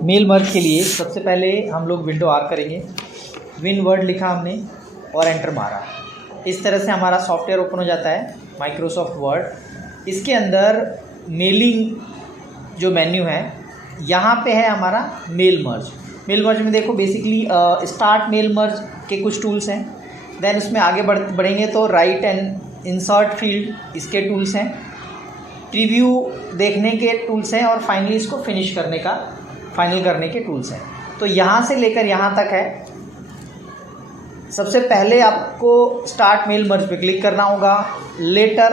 Mail merge के लिए सबसे पहले हम लोग विंडो आर करेंगे। विन वर्ड लिखा हमने और एंटर मारा। इस तरह से हमारा सॉफ्टवेयर ओपन हो जाता है, माइक्रोसॉफ्ट वर्ड। इसके अंदर मेलिंग जो मेन्यू है, यहाँ पे है हमारा मेल मर्ज। मेल मर्ज में देखो बेसिकली स्टार्ट मेल मर्ज के कुछ टूल्स हैं। देन उसमें आगे बढ़ेंगे तो राइट एंड इंसर्ट फील्ड इसके टूल्स हैं, प्रीव्यू देखने के टूल्स हैं, और फाइनली इसको फाइनल करने के टूल्स हैं। तो यहाँ से लेकर यहाँ तक है। सबसे पहले आपको स्टार्ट मेल मर्ज पे क्लिक करना होगा। लेटर,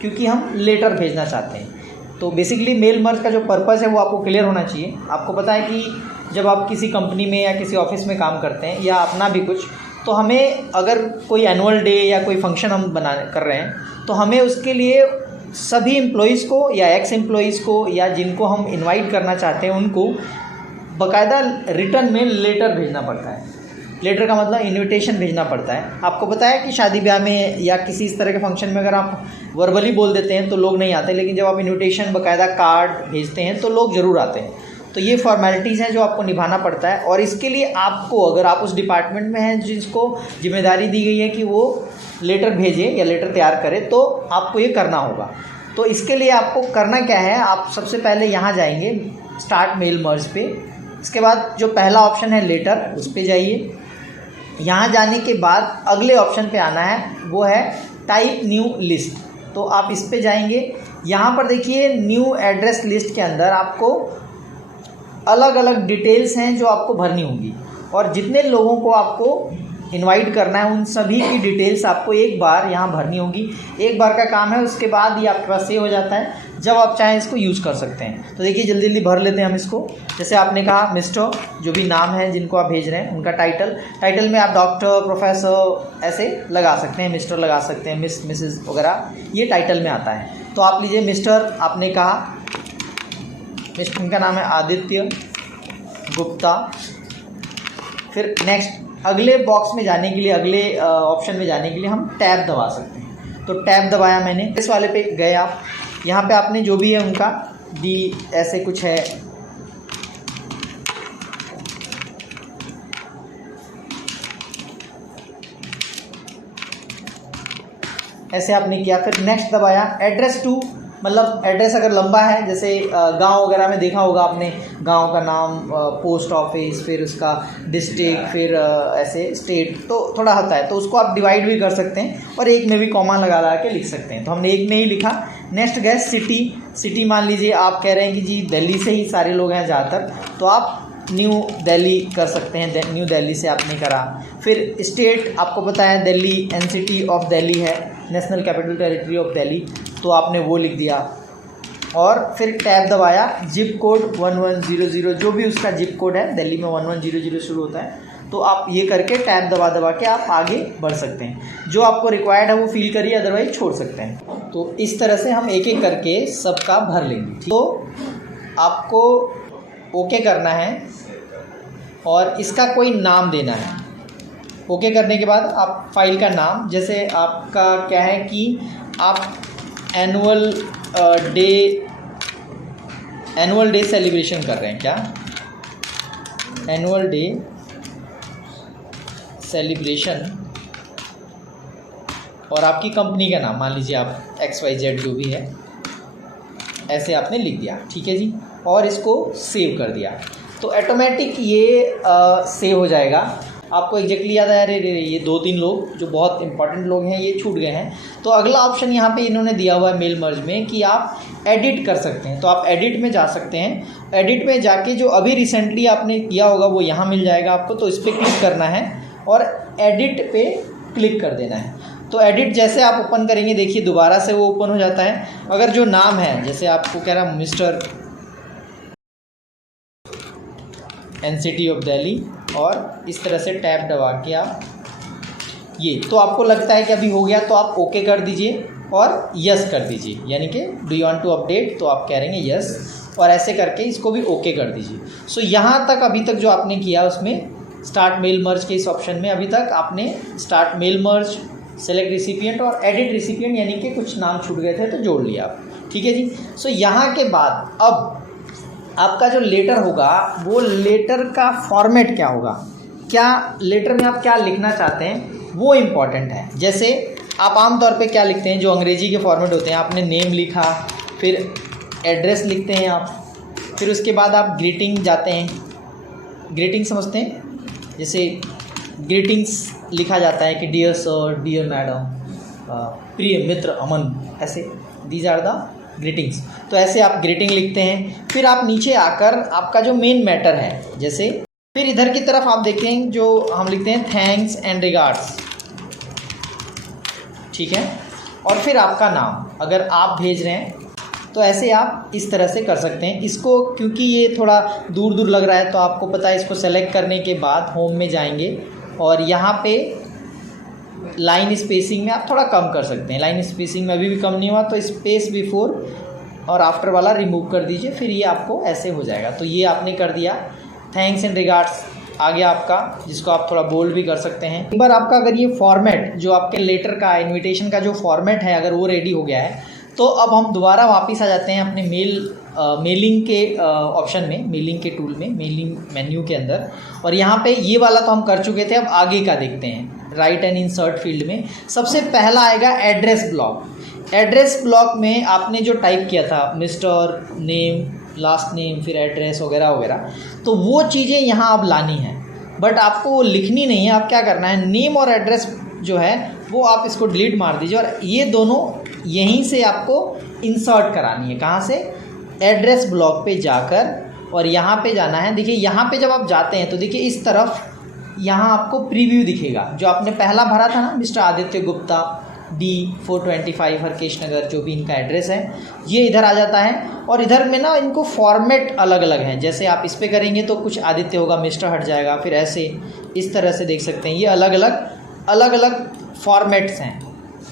क्योंकि हम लेटर भेजना चाहते हैं। तो बेसिकली मेल मर्ज का जो पर्पस है वो आपको क्लियर होना चाहिए। आपको पता है कि जब आप किसी कंपनी में या किसी ऑफिस में काम करते हैं या अपना भी कुछ, तो हमें अगर कोई एनुअल डे या कोई फंक्शन हम कर रहे हैं, तो हमें उसके लिए सभी एम्प्लॉयज़ को या एक्स एम्प्लॉयज़ को या जिनको हम इनवाइट करना चाहते हैं उनको बाकायदा रिटर्न में लेटर भेजना पड़ता है। लेटर का मतलब इनविटेशन भेजना पड़ता है। आपको पता है कि शादी ब्याह में या किसी इस तरह के फंक्शन में अगर आप वर्बली बोल देते हैं तो लोग नहीं आते, लेकिन जब आप इनविटेशन बाकायदा कार्ड भेजते हैं तो लोग ज़रूर आते हैं। तो ये फॉर्मेलिटीज़ हैं जो आपको निभाना पड़ता है। और इसके लिए आपको, अगर आप उस डिपार्टमेंट में हैं जिसको जिम्मेदारी दी गई है कि वो लेटर भेजे या लेटर तैयार करे, तो आपको ये करना होगा। तो इसके लिए आपको करना क्या है, आप सबसे पहले यहाँ जाएंगे स्टार्ट मेल मर्ज पे। इसके बाद जो पहला ऑप्शन है लेटर, उस पर जाइए। यहाँ जाने के बाद अगले ऑप्शन पे आना है, वो है टाइप न्यू लिस्ट। तो आप इस पे जाएंगे। यहाँ पर देखिए न्यू एड्रेस लिस्ट के अंदर आपको अलग अलग डिटेल्स हैं जो आपको भरनी होंगी, और जितने लोगों को आपको इनवाइट करना है उन सभी की डिटेल्स आपको एक बार यहाँ भरनी होगी। एक बार का काम है, उसके बाद ये आपके पास सेव हो जाता है। जब आप चाहें इसको यूज़ कर सकते हैं। तो देखिए जल्दी जल्दी भर लेते हैं हम इसको। जैसे आपने कहा मिस्टर, जो भी नाम है जिनको आप भेज रहे हैं उनका टाइटल में आप डॉक्टर, प्रोफेसर ऐसे लगा सकते हैं, मिस्टर लगा सकते हैं, मिस, मिसेस वगैरह, ये टाइटल में आता है। तो आप लीजिए मिस्टर, आपने कहा मिस्टर, उनका नाम है आदित्य गुप्ता। फिर नेक्स्ट, अगले बॉक्स में जाने के लिए, अगले ऑप्शन में जाने के लिए हम टैब दबा सकते हैं। तो टैब दबाया मैंने, इस वाले पे गए आप। यहाँ पे आपने जो भी है उनका डी ऐसे कुछ है, ऐसे आपने किया। फिर नेक्स्ट दबाया। एड्रेस टू, मतलब एड्रेस अगर लंबा है, जैसे गांव वगैरह में देखा होगा आपने, गांव का नाम, पोस्ट ऑफिस, फिर उसका डिस्ट्रिक्ट, फिर ऐसे स्टेट, तो थोड़ा होता है, तो उसको आप डिवाइड भी कर सकते हैं और एक में भी कॉमा लगा के लिख सकते हैं। तो हमने एक में ही लिखा। नेक्स्ट गए सिटी मान लीजिए आप कह रहे हैं कि जी दिल्ली से ही सारे लोग हैं ज़्यादातर, तो आप न्यू दिल्ली कर सकते हैं। न्यू दिल्ली से आपने करा। फिर स्टेट, आपको पता है दिल्ली एनसीटी ऑफ दिल्ली है, national capital territory of Delhi, तो आपने वो लिख दिया। और फिर टैब दबाया। जिप कोड 1100, जो भी उसका जिप कोड है, दिल्ली में 1100 शुरू होता है। तो आप ये करके टैब दबा के आप आगे बढ़ सकते हैं। जो आपको रिक्वायर्ड है वो फिल करिए, अदरवाइज छोड़ सकते हैं। तो इस तरह से हम एक एक करके सबका भर लेंगे। तो आपको ओके करना है और इसका कोई नाम देना है। ओके करने के बाद आप फाइल का नाम, जैसे आपका क्या है कि आप एनुअल डे सेलिब्रेशन कर रहे हैं क्या, एनुअल डे सेलिब्रेशन, और आपकी कंपनी का नाम मान लीजिए आप XYZ जो भी है, ऐसे आपने लिख दिया। ठीक है जी, और इसको सेव कर दिया। तो ऑटोमेटिक ये सेव हो जाएगा। आपको एग्जैक्टली याद आया, अरे ये 2-3 लोग जो बहुत इंपॉर्टेंट लोग हैं ये छूट गए हैं। तो अगला ऑप्शन यहाँ पे इन्होंने दिया हुआ है मेल मर्ज में कि आप एडिट कर सकते हैं। तो आप एडिट में जा सकते हैं। एडिट में जाके जो अभी रिसेंटली आपने किया होगा वो यहाँ मिल जाएगा आपको। तो इस पर क्लिक करना है और एडिट पे क्लिक कर देना है। तो एडिट जैसे आप ओपन करेंगे, देखिए दोबारा से वो ओपन हो जाता है। अगर जो नाम है, जैसे आपको कह रहा मिस्टर एनसीटी ऑफ दिल्ली, और इस तरह से टैब दबा के आप ये, तो आपको लगता है कि अभी हो गया, तो आप ओके कर दीजिए और यस कर दीजिए, यानी कि do you want to update, तो आप कह रहे हैं यस, और ऐसे करके इसको भी ओके कर दीजिए। सो यहाँ तक अभी तक जो आपने किया उसमें स्टार्ट मेल मर्ज के इस ऑप्शन में अभी तक आपने start mail merge, select recipient और एडिट रिसिपिएंट, यानी कि कुछ नाम छूट गए थे तो जोड़ लिया आप। ठीक है जी। सो यहाँ के बाद अब आपका जो लेटर होगा वो लेटर का फॉर्मेट क्या होगा, क्या लेटर में आप क्या लिखना चाहते हैं वो इम्पॉर्टेंट है। जैसे आप आमतौर पे क्या लिखते हैं, जो अंग्रेजी के फॉर्मेट होते हैं, आपने नेम लिखा, फिर एड्रेस लिखते हैं आप, फिर उसके बाद आप ग्रीटिंग जाते हैं, ग्रीटिंग समझते हैं, जैसे ग्रीटिंग्स लिखा जाता है कि डियर सर, डियर मैडम, प्रिय मित्र अमन, ऐसे दीज आर द ग्रीटिंग्स। तो ऐसे आप ग्रीटिंग लिखते हैं। फिर आप नीचे आकर आपका जो मेन मैटर है, जैसे फिर इधर की तरफ आप देखें जो हम लिखते हैं थैंक्स एंड रिगार्ड्स, ठीक है। और फिर आपका नाम अगर आप भेज रहे हैं तो ऐसे आप इस तरह से कर सकते हैं। इसको क्योंकि ये थोड़ा दूर दूर लग रहा है तो आपको पता है, इसको सेलेक्ट करने के बाद होम में जाएंगे और यहाँ पे लाइन स्पेसिंग में आप थोड़ा कम कर सकते हैं। लाइन स्पेसिंग में अभी भी कम नहीं हुआ तो स्पेस बिफोर और आफ्टर वाला रिमूव कर दीजिए, फिर ये आपको ऐसे हो जाएगा। तो ये आपने कर दिया, थैंक्स एंड रिगार्ड्स आ गया आपका, जिसको आप थोड़ा बोल्ड भी कर सकते हैं। एक बार आपका अगर ये फॉर्मेट जो आपके लेटर का, इनविटेशन का जो फॉर्मेट है, अगर वो रेडी हो गया है तो अब हम दोबारा वापस आ जाते हैं अपने मेलिंग के ऑप्शन में, मेलिंग के टूल में, मेलिंग मेन्यू के अंदर। और यहाँ पे ये वाला तो हम कर चुके थे, अब आगे का देखते हैं। राइट एंड इंसर्ट फील्ड में सबसे पहला आएगा एड्रेस ब्लॉक। एड्रेस ब्लॉक में आपने जो टाइप किया था मिस्टर, नेम, लास्ट नेम, फिर एड्रेस वगैरह वगैरह, तो वो चीज़ें यहाँ अब लानी है, बट आपको वो लिखनी नहीं है। आप क्या करना है, नेम और एड्रेस जो है वो आप इसको डिलीट मार दीजिए और ये दोनों यहीं से आपको इंसर्ट करानी है। कहाँ से, एड्रेस ब्लॉक पे जाकर और यहाँ पे जाना है। देखिए यहाँ पे जब आप जाते हैं तो देखिए इस तरफ यहाँ आपको प्रीव्यू दिखेगा, जो आपने पहला भरा था ना, मिस्टर आदित्य गुप्ता, D425 हरकेश नगर, जो भी इनका एड्रेस है, ये इधर आ जाता है। और इधर में ना इनको फॉर्मेट अलग अलग हैं, जैसे आप इस पर करेंगे तो कुछ आदित्य होगा, मिस्टर हट जाएगा, फिर ऐसे इस तरह से देख सकते हैं। ये अलग अलग फॉर्मेट्स हैं,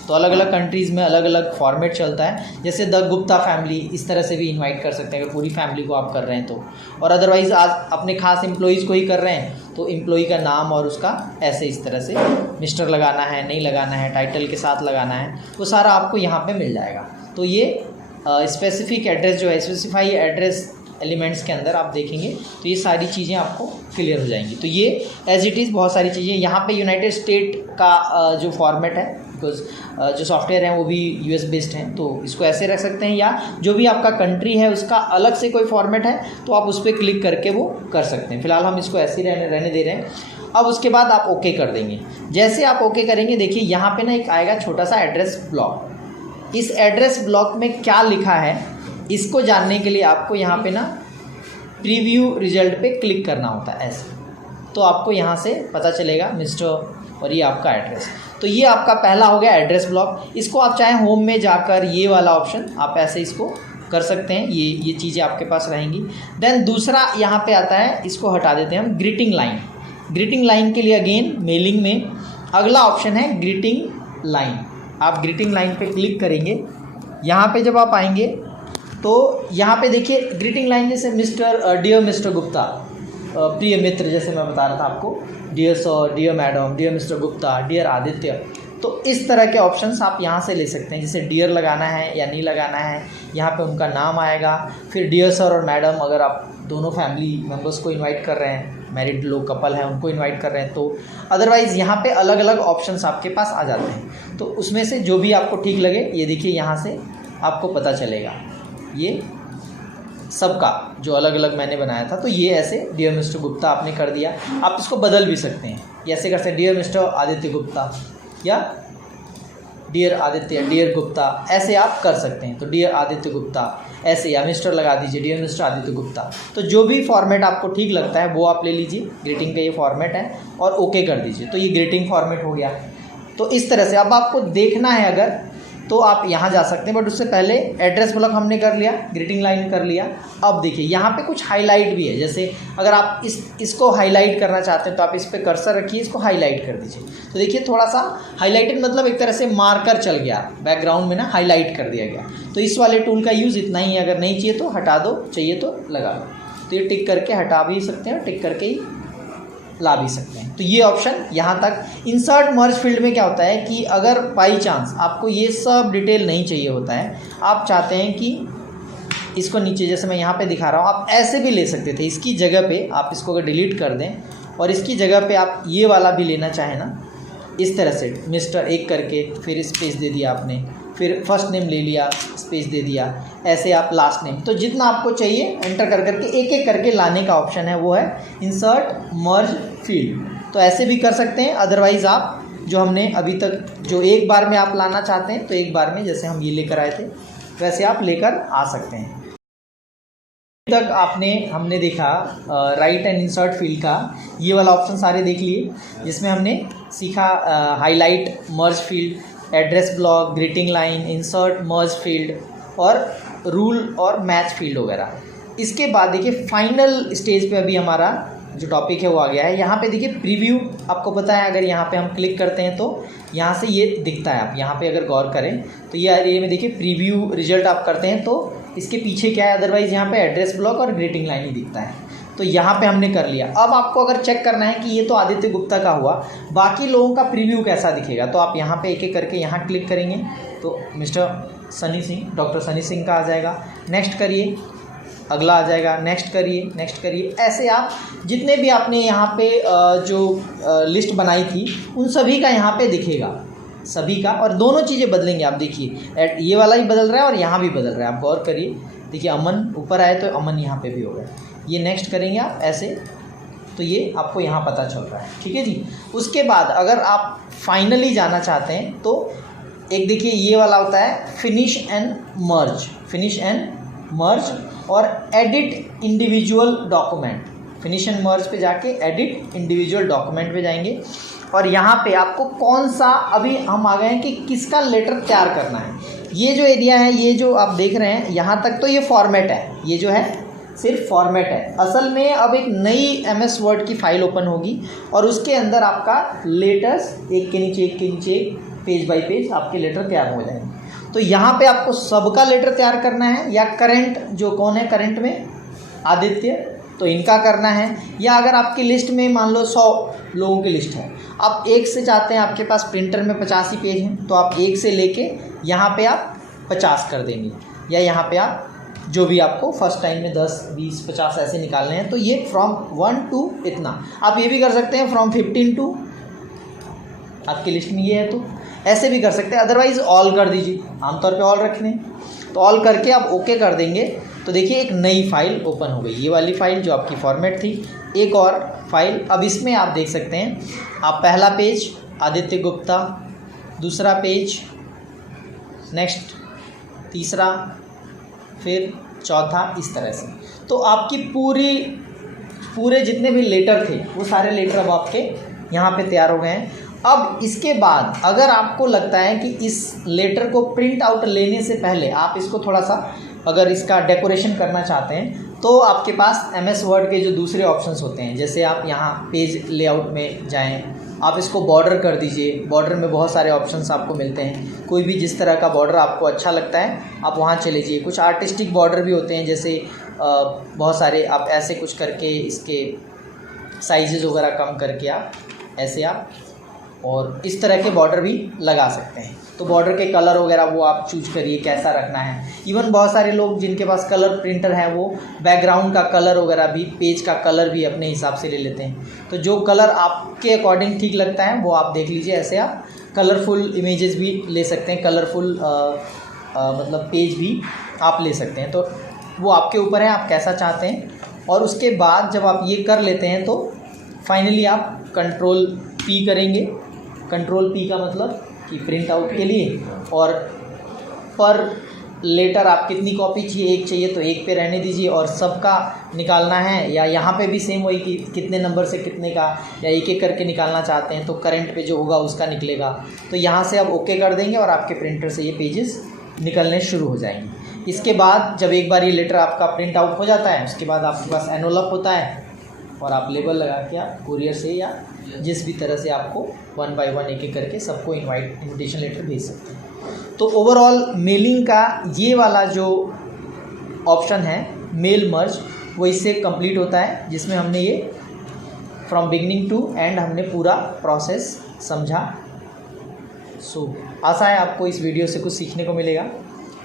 तो अलग अलग कंट्रीज़ में अलग अलग फॉर्मेट चलता है। जैसे द गुप्ता फैमिली, इस तरह से भी इनवाइट कर सकते हैं अगर पूरी फैमिली को आप कर रहे हैं तो। और अदरवाइज़ आज अपने खास एम्प्लॉइज़ को ही कर रहे हैं तो एम्प्लॉई का नाम और उसका ऐसे इस तरह से मिस्टर लगाना है, नहीं लगाना है, टाइटल के साथ लगाना है, वो सारा आपको यहाँ पे मिल जाएगा। तो ये स्पेसिफिक एड्रेस जो है, स्पेसिफाई एड्रेस एलिमेंट्स के अंदर आप देखेंगे तो ये सारी चीज़ें आपको क्लियर हो जाएंगी। तो ये एज इट इज़ बहुत सारी चीज़ें। यहाँ पे यूनाइटेड स्टेट का जो फॉर्मेट है, बिकॉज जो सॉफ्टवेयर हैं वो भी US बेस्ड हैं, तो इसको ऐसे रख सकते हैं, या जो भी आपका कंट्री है उसका अलग से कोई फॉर्मेट है तो आप उस पर क्लिक करके वो कर सकते हैं। फिलहाल हम इसको ऐसे ही रहने दे रहे हैं। अब उसके बाद आप ओके कर देंगे। जैसे आप ओके करेंगे, देखिए यहाँ पे ना एक आएगा छोटा सा एड्रेस ब्लॉक। इस एड्रेस ब्लॉक में क्या लिखा है इसको जानने के लिए आपको यहाँ पे ना प्रीव्यू रिजल्ट पे क्लिक करना होता है ऐसे, तो आपको यहाँ से पता चलेगा मिस्टर और ये आपका एड्रेस। तो ये आपका पहला हो गया एड्रेस ब्लॉक। इसको आप चाहे होम में जाकर ये वाला ऑप्शन आप ऐसे इसको कर सकते हैं, ये चीज़ें आपके पास रहेंगी। देन दूसरा यहाँ पे आता है, इसको हटा देते हैं हम, ग्रीटिंग लाइन। ग्रीटिंग लाइन के लिए अगेन मेलिंग में अगला ऑप्शन है ग्रीटिंग लाइन। आप ग्रीटिंग लाइन पे क्लिक करेंगे। यहाँ पे जब आप आएंगे तो यहाँ पे देखिए ग्रीटिंग लाइन, जैसे मिस्टर, डियर मिस्टर गुप्ता, प्रिय मित्र, जैसे मैं बता रहा था आपको, dear sir, dear madam, dear mister Gupta, dear Aditya. तो इस तरह के ऑप्शंस आप यहाँ से ले सकते हैं, जैसे डियर लगाना है या नहीं लगाना है, यहाँ पे उनका नाम आएगा। फिर डियर सर और मैडम, अगर आप दोनों फैमिली मेम्बर्स को इनवाइट कर रहे हैं, मैरिड लोग, कपल हैं, उनको इनवाइट कर रहे हैं तो। अदरवाइज़ यहाँ पे अलग अलग ऑप्शंस आपके पास आ जाते हैं, तो उसमें से जो भी आपको ठीक लगे, ये देखिए यहाँ से आपको पता चलेगा ये सबका जो अलग अलग मैंने बनाया था। तो ये ऐसे डियर मिस्टर गुप्ता आपने कर दिया। आप इसको बदल भी सकते हैं, ऐसे कर सकते हैं डियर मिस्टर आदित्य गुप्ता या डियर आदित्य, डियर गुप्ता, ऐसे आप कर सकते हैं। तो डियर आदित्य गुप्ता ऐसे, या मिस्टर लगा दीजिए, डियर मिस्टर आदित्य गुप्ता। तो जो भी फॉर्मेट आपको ठीक लगता है वो आप ले लीजिए। ग्रीटिंग का ये फॉर्मेट है और ओके कर दीजिए, तो ये ग्रीटिंग फॉर्मेट हो गया। तो इस तरह से अब आपको देखना है अगर, तो आप यहाँ जा सकते हैं, बट उससे पहले एड्रेस ब्लॉक हमने कर लिया, ग्रीटिंग लाइन कर लिया। अब देखिए यहाँ पे कुछ हाईलाइट भी है, जैसे अगर आप इसको हाईलाइट करना चाहते हैं तो आप इस पर कर्सर रखिए, इसको हाईलाइट कर दीजिए। तो देखिए थोड़ा सा हाईलाइटेड, मतलब एक तरह से मार्कर चल गया बैकग्राउंड में ना, हाईलाइट कर दिया गया। तो इस वाले टूल का यूज़ इतना ही है, अगर नहीं चाहिए तो हटा दो, चाहिए तो लगा लो। तो ये टिक करके हटा भी सकते हैं और टिक करके ही ला भी सकते हैं। तो ये ऑप्शन यहाँ तक। इंसर्ट मर्ज फील्ड में क्या होता है कि अगर बाई चांस आपको ये सब डिटेल नहीं चाहिए होता है, आप चाहते हैं कि इसको नीचे जैसे मैं यहाँ पे दिखा रहा हूँ, आप ऐसे भी ले सकते थे। इसकी जगह पे आप इसको अगर डिलीट कर दें और इसकी जगह पे आप ये वाला भी लेना चाहें ना, इस तरह से मिस्टर एक करके फिर स्पेस दे दिया आपने, फिर फर्स्ट नेम ले लिया, स्पेस दे दिया, ऐसे आप लास्ट नेम। तो जितना आपको चाहिए एंटर कर करके एक एक करके लाने का ऑप्शन है, वो है इंसर्ट मर्ज फील्ड। तो ऐसे भी कर सकते हैं। अदरवाइज़ आप जो हमने अभी तक जो एक बार में आप लाना चाहते हैं तो एक बार में जैसे हम ये लेकर आए थे वैसे आप लेकर आ सकते हैं। अभी तक हमने देखा राइट एंड इंसर्ट फील्ड का ये वाला ऑप्शन सारे देख लिए, जिसमें हमने सीखा हाईलाइट, मर्ज field, address block, greeting line, insert, मर्ज फील्ड और रूल और मैच फील्ड वगैरह। इसके बाद देखिए फाइनल स्टेज पे अभी हमारा जो टॉपिक है वो आ गया है। यहाँ पे देखिए प्रीव्यू, आपको पता है अगर यहाँ पे हम क्लिक करते हैं तो यहाँ से ये दिखता है। आप यहाँ पे अगर गौर करें तो ये एरिया में देखिए प्रीव्यू रिजल्ट आप करते हैं तो इसके पीछे क्या है, अदरवाइज़ यहाँ पे एड्रेस ब्लॉक और ग्रीटिंग लाइन ही दिखता है। तो यहाँ पे हमने कर लिया। अब आपको अगर चेक करना है कि ये तो आदित्य गुप्ता का हुआ, बाकी लोगों का प्रीव्यू कैसा दिखेगा, तो आप यहाँ पे एक एक करके यहाँ क्लिक करेंगे तो मिस्टर सनी सिंह, डॉक्टर सनी सिंह का आ जाएगा। नेक्स्ट करिए, अगला आ जाएगा, नेक्स्ट करिए, नेक्स्ट करिए। ऐसे आप जितने भी आपने यहाँ पे जो लिस्ट बनाई थी उन सभी का यहाँ पे दिखेगा, सभी का। और दोनों चीज़ें बदलेंगे, आप देखिए ये वाला भी बदल रहा है और यहाँ भी बदल रहा है। आप गौर करिए, देखिए अमन ऊपर आए तो अमन यहाँ पे भी होगा। ये नेक्स्ट करेंगे आप ऐसे, तो ये आपको यहाँ पता चल रहा है। ठीक है जी। उसके बाद अगर आप फाइनली जाना चाहते हैं तो एक देखिए ये वाला होता है finish and merge, finish and merge और edit individual document. Finish and merge पे जाके एडिट इंडिविजुअल डॉक्यूमेंट पे जाएंगे और यहाँ पे आपको कौन सा, अभी हम आ गए हैं कि किसका लेटर तैयार करना है। ये जो एरिया है, ये जो आप देख रहे हैं यहाँ तक तो ये फॉर्मेट है, ये जो है सिर्फ फॉर्मेट है। असल में अब एक नई MS वर्ड की फाइल ओपन होगी और उसके अंदर आपका लेटर्स एक के नीचे एक के नीचे पेज बाय पेज आपके लेटर तैयार हो जाएंगे। तो यहाँ पे आपको सबका लेटर तैयार करना है या करंट जो कौन है करंट में आदित्य, तो इनका करना है। या अगर आपकी लिस्ट में मान लो 100 लोगों की लिस्ट है, आप एक से चाहते हैं, आपके पास प्रिंटर में 50 ही पेज हैं तो आप एक से लेके यहाँ पे आप 50 कर देंगे, या यहाँ पे आप जो भी आपको फर्स्ट टाइम में 10, 20, 50 ऐसे निकालने हैं। तो ये फ्रॉम 1 टू इतना। आप ये भी कर सकते हैं फ्रॉम 15 टू, आपकी लिस्ट में ये है तो ऐसे भी कर सकते हैं। अदरवाइज़ ऑल कर दीजिए, आमतौर पे ऑल रखने, तो ऑल करके आप ओके कर देंगे तो देखिए एक नई फाइल ओपन हो गई। ये वाली फाइल जो आपकी फॉर्मेट थी, एक और फाइल। अब इसमें आप देख सकते हैं, आप पहला पेज आदित्य गुप्ता, दूसरा पेज, नेक्स्ट तीसरा, फिर चौथा, इस तरह से। तो आपकी पूरे जितने भी लेटर थे वो सारे लेटर अब आपके यहाँ पे तैयार हो गए हैं। अब इसके बाद अगर आपको लगता है कि इस लेटर को प्रिंट आउट लेने से पहले आप इसको थोड़ा सा अगर इसका डेकोरेशन करना चाहते हैं तो आपके पास MS वर्ड के जो दूसरे ऑप्शंस होते हैं, जैसे आप यहाँ पेज लेआउट में जाएं, आप इसको बॉर्डर कर दीजिए। बॉर्डर में बहुत सारे ऑप्शंस आपको मिलते हैं, कोई भी जिस तरह का बॉर्डर आपको अच्छा लगता है आप वहाँ चले जाइए। कुछ आर्टिस्टिक बॉर्डर भी होते हैं, जैसे बहुत सारे आप ऐसे कुछ करके इसके साइजेज़ वगैरह कम करके आप ऐसे आप और इस तरह के बॉर्डर भी लगा सकते हैं। तो बॉर्डर के कलर वगैरह वो आप चूज करिए कैसा रखना है। इवन बहुत सारे लोग जिनके पास कलर प्रिंटर है वो बैकग्राउंड का कलर वगैरह भी, पेज का कलर भी अपने हिसाब से ले लेते हैं। तो जो कलर आपके अकॉर्डिंग ठीक लगता है वो आप देख लीजिए। ऐसे आप कलरफुल इमेजेस भी ले सकते हैं, कलरफुल मतलब पेज भी आप ले सकते हैं। तो वो आपके ऊपर है आप कैसा चाहते हैं। और उसके बाद जब आप ये कर लेते हैं तो फाइनली आप कंट्रोल P करेंगे। कंट्रोल P का मतलब कि प्रिंट आउट के लिए, और पर लेटर आप कितनी कॉपी चाहिए, एक चाहिए तो एक पे रहने दीजिए, और सबका निकालना है या यहाँ पे भी सेम वही कि कितने नंबर से कितने का, या एक एक करके निकालना चाहते हैं तो करंट पे जो होगा उसका निकलेगा। तो यहाँ से आप ओके कर देंगे और आपके प्रिंटर से ये पेजेस निकलने शुरू हो जाएंगे। इसके बाद जब एक बार ये लेटर आपका प्रिंट आउट हो जाता है उसके बाद आपके पास एनवलप होता है और आप लेबल लगा के आप कुरियर से या जिस भी तरह से आपको 1 बाय 1 एक एक करके सबको इन्विटेशन लेटर भेज सकते हैं। तो ओवरऑल मेलिंग का ये वाला जो ऑप्शन है मेल मर्ज वो इससे कंप्लीट होता है, जिसमें हमने ये फ्रॉम बिगिनिंग टू एंड हमने पूरा प्रोसेस समझा। सो आशा है आपको इस वीडियो से कुछ सीखने को मिलेगा।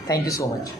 Thank you so much.